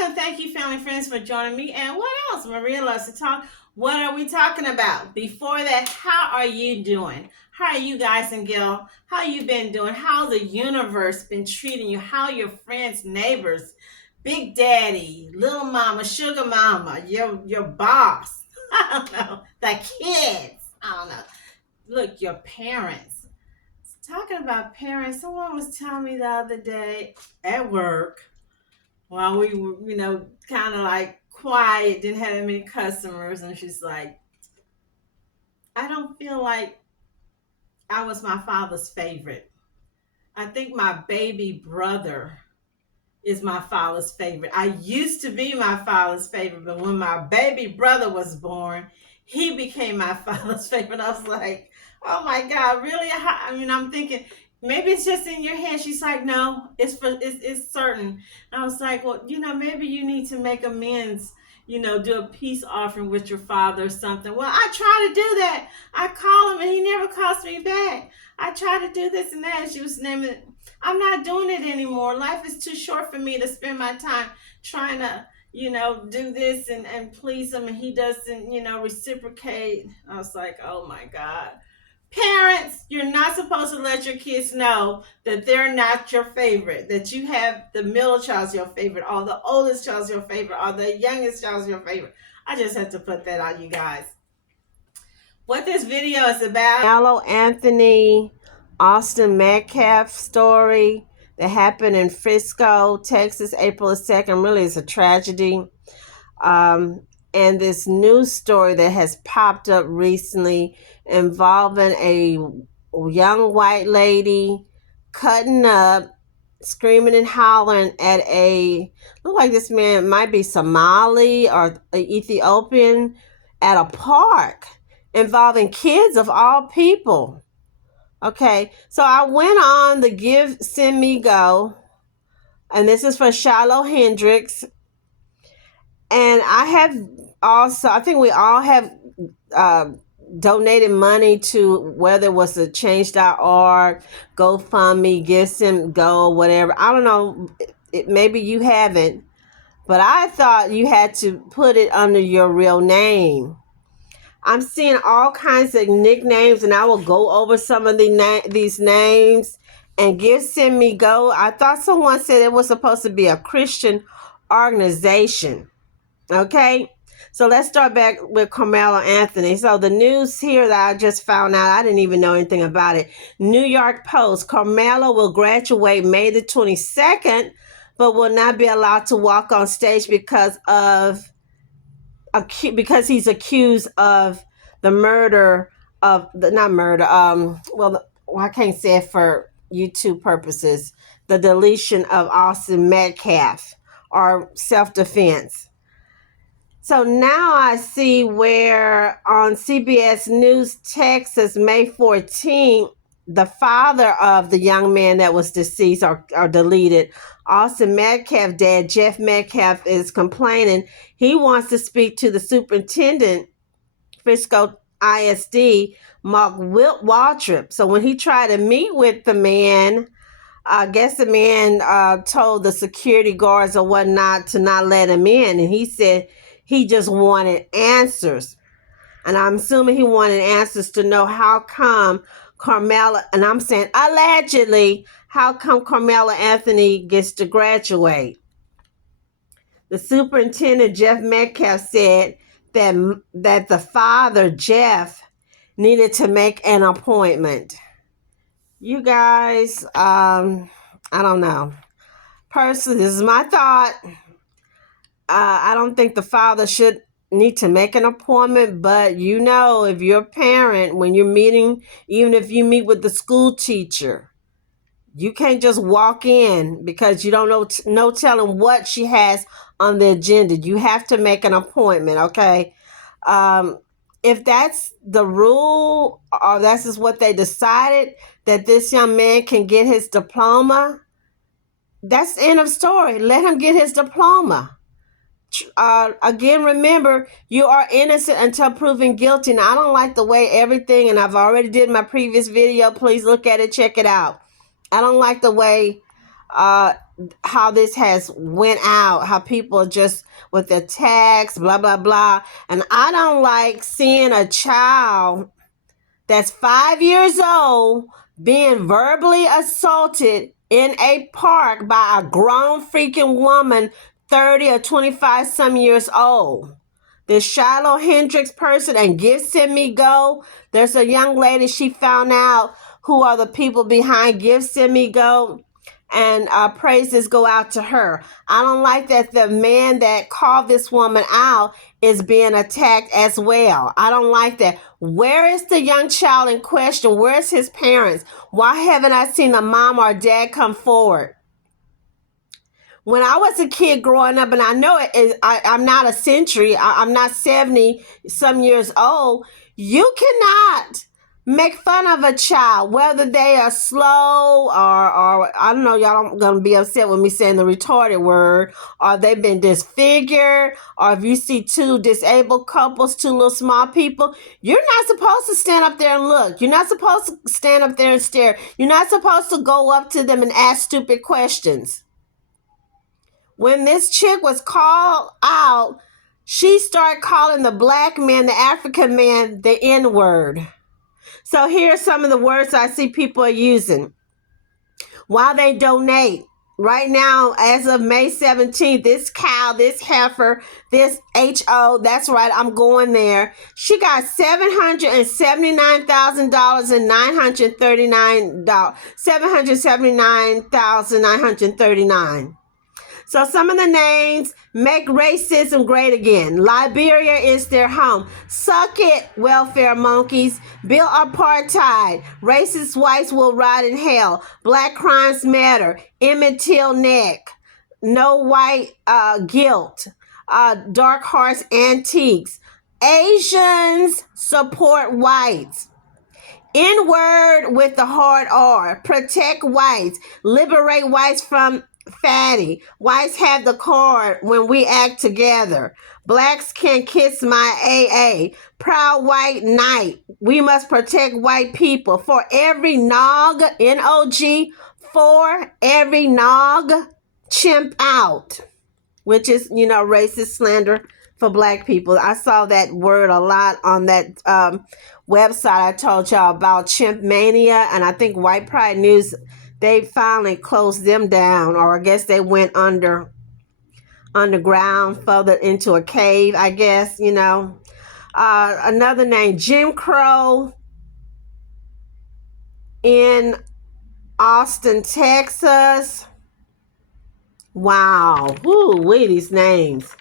welcome. Thank you, family friends, for joining me. And what else? Maria loves to talk. What are we talking about? Before that, how are you doing? How are you guys and Gil? How you been doing? How the universe been treating you? How your friends, neighbors, Big Daddy, Little Mama, Sugar Mama, your boss? I don't know. The kids. I don't know. Look, your parents. Talking about parents, someone was telling me the other day at work while we were, kind of like quiet, didn't have that many customers, and she's like, I don't feel like I was my father's favorite. I think my baby brother is my father's favorite. I used to be my father's favorite, but when my baby brother was born, he became my father's favorite. I was like, oh my God, really? I'm thinking maybe it's just in your head. She's like, no, it's certain. And I was like, well, maybe you need to make amends. Do a peace offering with your father or something. Well, I try to do that. I call him and he never calls me back. I try to do this and that. And she was naming it. I'm not doing it anymore. Life is too short for me to spend my time trying to, do this and please him, and he doesn't, reciprocate. I was like, oh my God. Parents, you're not supposed to let your kids know that they're not your favorite, that you have the middle child's your favorite, or the oldest child's your favorite, or the youngest child's your favorite. I just have to put that on you guys. What this video is about, Karmelo Anthony, Austin Metcalf story that happened in Frisco, Texas, April 2nd. Really, it's a tragedy. And this news story that has popped up recently involving a young white lady cutting up, screaming and hollering at look like this man might be Somali or Ethiopian, at a park involving kids of all people. Okay, so I went on the Give, Send Me, Go, and this is for Shiloh Hendrix. And I think we all have donated money to, whether it was the Change.org, GoFundMe, Give, Send, Go, whatever. I don't know, maybe you haven't, but I thought you had to put it under your real name. I'm seeing all kinds of nicknames, and I will go over some of these names. And Give, Send Me, Go, I thought someone said it was supposed to be a Christian organization. Okay, so let's start back with Karmelo Anthony. So the news here that I just found out, I didn't even know anything about it. New York Post: Karmelo will graduate May the 22nd, but will not be allowed to walk on stage because he's accused of the murder of not murder. I can't say it for YouTube purposes. The deletion of Austin Metcalf, or self-defense. So now I see where on CBS News Texas, May 14th, the father of the young man that was deceased or deleted, Austin Metcalf dad, Jeff Metcalf, is complaining. He wants to speak to the superintendent, Frisco ISD, Mark Waltrip. So when he tried to meet with the man, I guess the man told the security guards or whatnot to not let him in. And he said he just wanted answers. And I'm assuming he wanted answers to know how come Karmelo, and I'm saying allegedly, how come Karmelo Anthony gets to graduate. The superintendent, Jeff Metcalf, said that the father, Jeff, needed to make an appointment. You guys, I don't know. Personally, this is my thought. I don't think the father should need to make an appointment, but if you're a parent, when you're meeting, even if you meet with the school teacher, you can't just walk in because you don't know, no telling what she has on the agenda. You have to make an appointment, okay? If that's the rule, or that's just what they decided, that this young man can get his diploma, that's the end of story. Let him get his diploma. Again, remember, you are innocent until proven guilty. Now, I don't like the way everything, and I've already did my previous video. Please look at it, check it out. I don't like the way how this has went out, how people just with the tags, blah blah blah. And I don't like seeing a child that's 5 years old being verbally assaulted in a park by a grown freaking woman 30 or 25 some years old. This Shiloh Hendrix person and Give Send Me Go. There's a young lady, she found out who are the people behind Give Send Me Go, and praises go out to her. I don't like that the man that called this woman out is being attacked as well. I don't like that. Where is the young child in question? Where's his parents? Why haven't I seen a mom or dad come forward? When I was a kid growing up, and I know it is, I'm not a century, I'm not 70 some years old, you cannot make fun of a child, whether they are slow or I don't know, y'all don't gonna be upset with me saying the retarded word, or they've been disfigured, or if you see two disabled couples, two little small people, you're not supposed to stand up there and look. You're not supposed to stand up there and stare. You're not supposed to go up to them and ask stupid questions. When this chick was called out, she started calling the black man, the African man, the N-word. So here's some of the words I see people are using while they donate. Right now, as of May 17th, this cow, this heifer, this HO, that's right, I'm going there. She got $779,000 and $939. $779,939. So some of the names: make racism great again. Liberia is their home. Suck it, welfare monkeys. Bill apartheid. Racist whites will rot in hell. Black crimes matter. Emmett Till neck. No white guilt. Dark hearts antiques. Asians support whites. N-word with the hard R. Protect whites. Liberate whites from fatty. Whites have the card when we act together. Blacks can kiss my AA. Proud white knight. We must protect white people. For every nog, N-O-G, for every nog, chimp out. Which is, racist slander for black people. I saw that word a lot on that website I told y'all about, Chimp Mania, and I think White Pride News, they finally closed them down, or I guess they went underground, further into a cave, I guess, Another name, Jim Crow in Austin, Texas. Wow. Whoo, these names.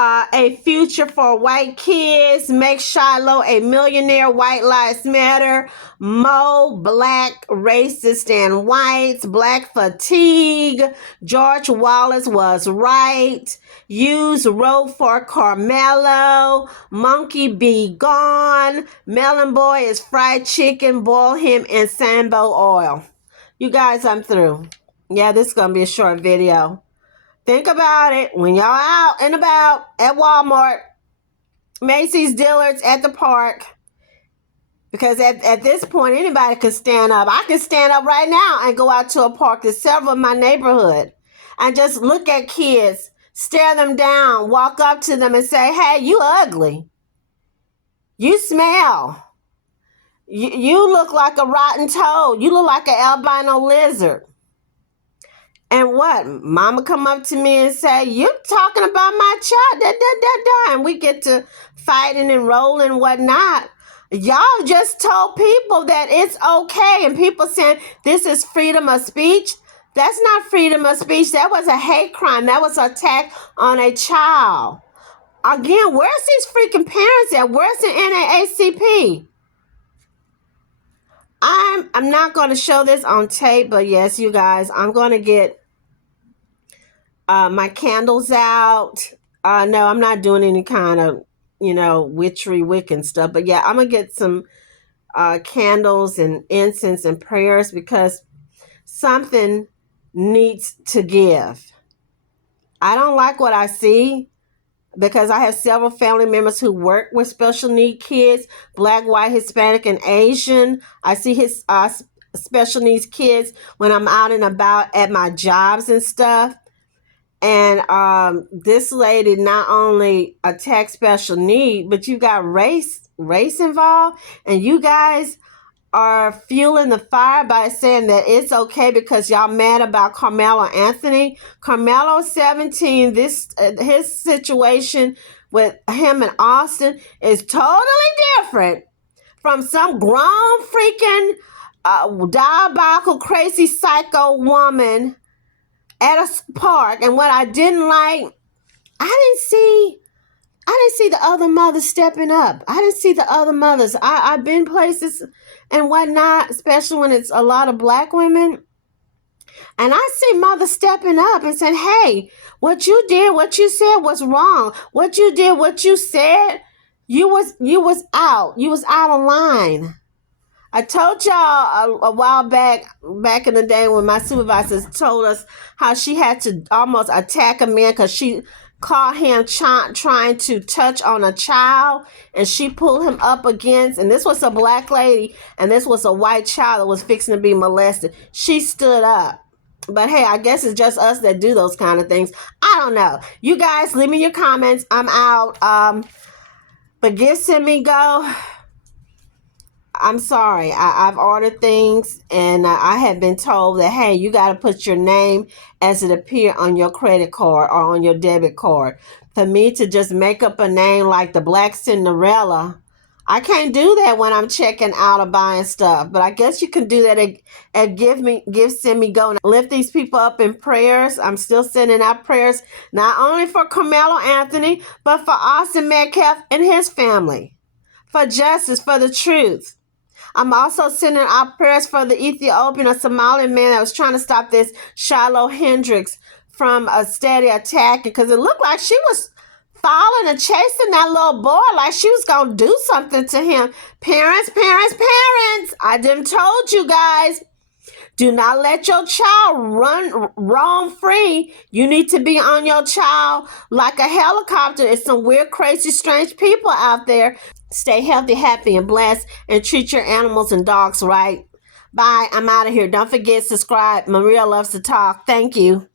A future for white kids. Make Shiloh a millionaire. White lives matter. Mo black racist and whites. Black fatigue. George Wallace was right. Use road for Karmelo. Monkey be gone. Melon boy is fried chicken. Boil him in sambo oil. You guys, I'm through. Yeah, this is gonna be a short video. Think about it when y'all out and about at Walmart, Macy's, Dillard's, at the park. Because at this point, anybody can stand up. I can stand up right now and go out to a park. There's several in my neighborhood. And just look at kids, stare them down, walk up to them and say, hey, you ugly. You smell. You look like a rotten toad. You look like an albino lizard. And what? Mama come up to me and say, you talking about my child, and we get to fighting and rolling and whatnot. Y'all just told people that it's okay, and people saying this is freedom of speech. That's not freedom of speech. That was a hate crime. That was an attack on a child. Again, where's these freaking parents at? Where's the NAACP? I'm not going to show this on tape, but yes, you guys, I'm going to get my candles out. No, I'm not doing any kind of, witchery Wiccan stuff. But yeah, I'm going to get some candles and incense and prayers, because something needs to give. I don't like what I see, because I have several family members who work with special need kids, Black, white, Hispanic, and Asian. I see special needs kids when I'm out and about at my jobs and stuff. And this lady not only attacked special need, but you got race involved, and you guys are fueling the fire by saying that it's okay because y'all mad about Karmelo Anthony. Karmelo 17, this his situation with him in Austin is totally different from some grown freaking diabolical crazy psycho woman at a park. And what I didn't like, I didn't see the other mothers stepping up. I didn't see the other mothers. I've been places and whatnot, especially when it's a lot of black women. And I see mothers stepping up and saying, hey, what you did, what you said was wrong. What you did, what you said, you was out. You was out of line. I told y'all a while back in the day when my supervisors told us how she had to almost attack a man because she caught him trying to touch on a child, and she pulled him up against, and this was a black lady, and this was a white child that was fixing to be molested. She stood up. But hey, I guess it's just us that do those kind of things. I don't know. You guys, leave me your comments. I'm out. But Give Send Me Go. I'm sorry. I've ordered things, and I have been told that, hey, you got to put your name as it appear on your credit card or on your debit card. For me to just make up a name like the Black Cinderella, I can't do that when I'm checking out or buying stuff. But I guess you can do that at Give Send Me Go. And lift these people up in prayers. I'm still sending out prayers, not only for Karmelo Anthony, but for Austin Metcalf and his family, for justice, for the truth. I'm also sending out prayers for the Ethiopian or Somalian man that was trying to stop this Shiloh Hendrix from a steady attack, because it looked like she was following and chasing that little boy like she was going to do something to him. Parents, I done told you guys, do not let your child roam free. You need to be on your child like a helicopter. It's some weird, crazy, strange people out there. Stay healthy, happy, and blessed, and treat your animals and dogs right. Bye. I'm out of here. Don't forget, subscribe. Maria loves to talk. Thank you.